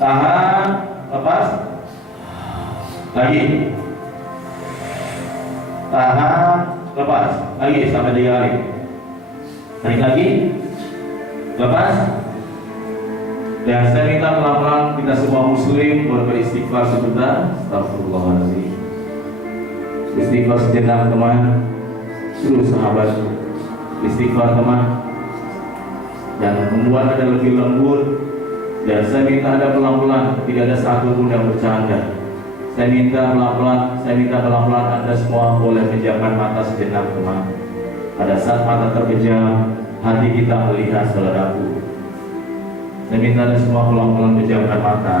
Tahan, lepas. Lagi. Tahan, lepas. Lagi sampai 3 kali. Tarik lagi. Lepas. Dan saya minta pelan-pelan kita semua muslim beristighfar sebentar. Astagfirullahaladzim. Istighfar sejenak teman. Seluruh sahabat. Istighfar teman. Dan membuat Anda lebih lembut. Dan saya minta Anda pelan-pelan, tidak ada satu pun yang bercanda. Saya minta pelan-pelan Anda semua boleh menjamkan mata sejenak teman. Pada saat mata terpejam, hati kita melihat saudaraku. Saya minta Anda semua pelan-pelan menjamkan mata.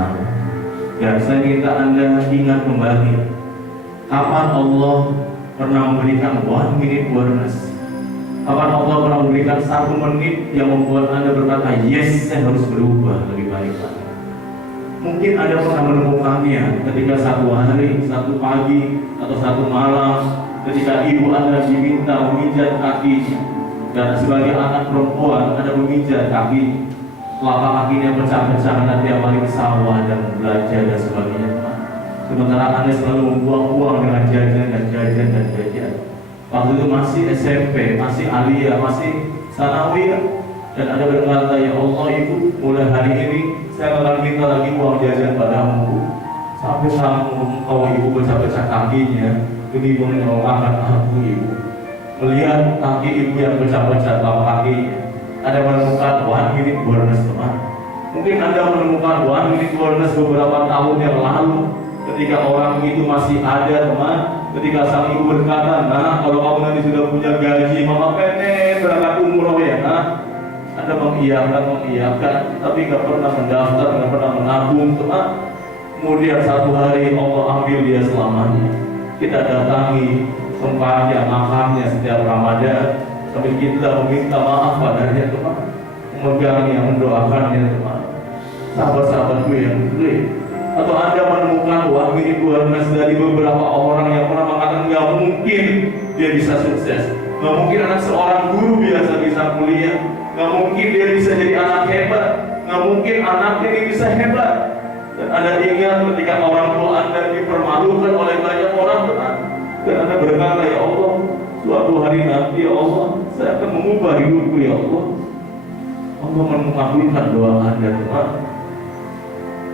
Dan saya minta Anda ingat kembali, kapan Allah pernah memberikan 1 minute awareness. Kapan Allah pernah memberikan 1 menit yang membuat Anda berkata, yes, saya harus berubah lebih baik lagi. Mungkin Anda pernah menemukannya ketika satu hari, satu pagi, atau satu malam, ketika ibu Anda diminta memijat kakinya. Dan sebagai anak perempuan, Anda memijat kaki, telapak kakinya pecah-pecah karena tiap hari ke sawah dan belajar dan sebagainya. Sementara Anda selalu membuang-buang dengan jajan. Waktu itu masih SMP, masih aliyah, masih sanawiyah. Dan Anda berkata, ya Allah Ibu, mulai hari ini saya akan minta lagi uang jajan padamu. Sampai engkau Ibu pecah-pecah kakinya demi menolongkan aku Ibu. Melihat kaki Ibu yang pecah-pecah telapak kakinya, Anda menemukan 1 minute awareness teman. Mungkin Anda menemukan 1 minute awareness beberapa tahun yang lalu, ketika orang itu masih ada teman. Ketika sang ibu berkata, nah kalau kamu nanti sudah punya gaji, mama pengen berangkat umroh ya, nah. Anda mengiyakan, tapi gak pernah mendaftar, gak pernah menabung, teman. Kemudian satu hari Allah ambil dia selamanya. Kita datangi tempatnya, makamnya setiap Ramadan, sambil kita meminta maaf padanya, teman. Memegangnya, mendoakannya, teman. Sahabat-sahabatku yang baik. Atau Anda menemukan 1 minute awareness dari beberapa orang yang pernah mengatakan nggak mungkin dia bisa sukses, nggak mungkin anak seorang guru biasa bisa kuliah, nggak mungkin dia bisa jadi anak hebat, nggak mungkin anaknya ini bisa hebat. Dan Anda ingat ketika orang tua Anda dipermalukan oleh banyak orang, teman. Dan Anda berkata, ya Allah, suatu hari nanti ya Allah, saya akan mengubah hidupku ya Allah. Allah mengabulkan doa Anda, teman.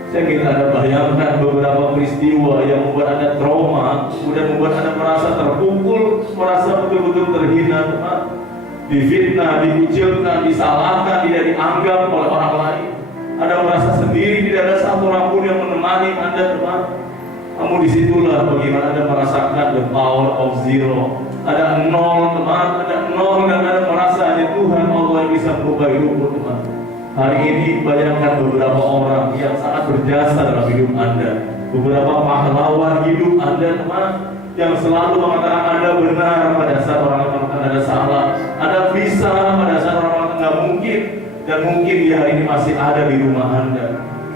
Saya minta Anda bayangkan beberapa peristiwa yang membuat Anda trauma, kemudian membuat Anda merasa terpukul, merasa betul-betul terhina, teman. Difitnah, dikucilkan, disalahkan, tidak dianggap oleh orang lain. Anda merasa sendiri, tidak ada satu orang pun yang menemani Anda, teman. Namun disitulah bagaimana Anda merasakan the power of zero. Ada 0, teman, ada 0, dan Anda merasa hanya Tuhan Allah yang bisa merubah hidupmu, teman. Hari ini bayangkan beberapa orang yang sangat berjasa dalam hidup Anda, beberapa pahlawan hidup Anda, teman, yang selalu mengatakan Anda benar pada saat orang mengatakan Anda salah, Anda bisa pada saat orang mengatakan nggak mungkin, dan mungkin dia hari ini masih ada di rumah Anda.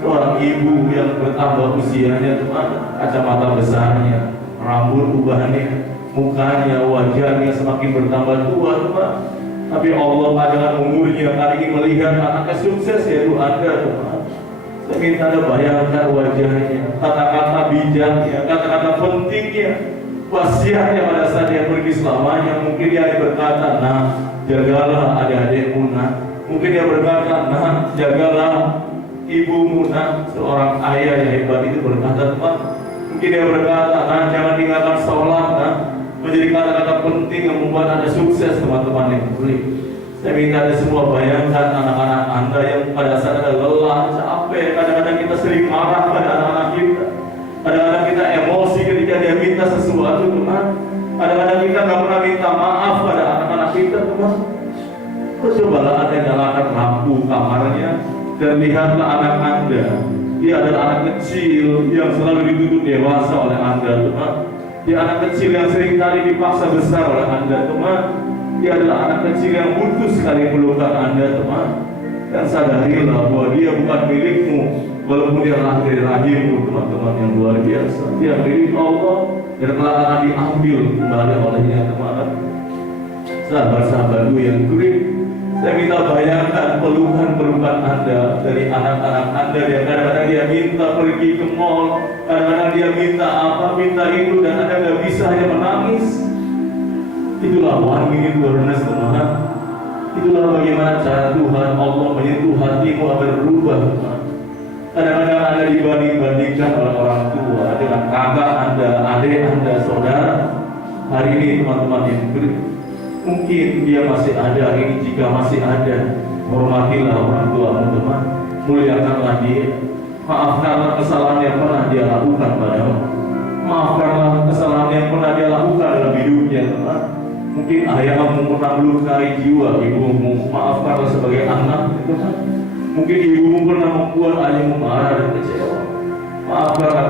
Seorang ibu yang bertambah usianya, teman, kacamata besarnya, rambut ubahannya, mukanya, wajahnya semakin bertambah tua, teman. Tapi Allah dengan umurnya kali ini melihat anaknya sukses, yaitu Anda, teman. Saya minta Anda bayangkan wajahnya, kata-kata bijaknya, kata-kata pentingnya, wasiatnya pada saat dia pergi selamanya. Mungkin dia berkata, nah jagalah adik-adikmu, nah. Mungkin dia berkata, nah jagalah ibumu, nah. Seorang ayah yang hebat itu berkata, teman. Mungkin dia berkata, nah jangan tinggalkan sholat, nah. Menjadi kata-kata penting yang membuat Anda sukses, teman-teman yang baik. Saya minta Anda semua bayangkan anak-anak Anda yang pada saat Anda lelah, capek. Kadang-kadang kita sering marah pada anak-anak kita. Kadang-kadang kita emosi ketika dia minta sesuatu, teman. Kadang-kadang kita nggak pernah minta maaf pada anak-anak kita, teman. Cobalah Anda nyalakan lampu kamarnya dan lihatlah anak Anda. Dia adalah anak kecil yang selalu dituntut dewasa oleh Anda, teman. Dia anak kecil yang sering kali dipaksa besar oleh Anda, teman. Dia adalah anak kecil yang butuh sekali pelukan Anda, teman. Dan sadarilah bahwa dia bukan milikmu, walaupun dia lahir dari rahimmu, teman-teman yang luar biasa. Dia milik Allah dan telah akan diambil kembali olehnya, teman. Sahabat-sahabatku yang kurik, Saya minta bayangkan pelukan-pelukan Anda dari anak-anak Anda yang kadang-kadang dia minta pergi ke mall, kadang-kadang dia minta apa, minta itu, dan Anda nggak bisa, hanya menangis. Itulah one minute awareness, teman. Itulah bagaimana cara Tuhan Allah menyentuh hatimu agar berubah, teman. Kadang-kadang Anda dibanding-bandingkan oleh orang tua dengan kakak Anda, adik Anda, saudara. Hari ini teman-teman yang mungkin dia masih ada hari ini, jika masih ada, hormatilah orang tuamu, teman. Muliakanlah dia. Maafkanlah kesalahan yang pernah dia lakukan padamu. Maafkanlah kesalahan yang pernah dia lakukan dalam hidupnya, teman. Mungkin ayahmu pernah melukai jiwa ibumu. Maafkanlah sebagai anak, teman. Mungkin ibumu pernah membuat ayahmu marah dan kecewa. Maafkanlah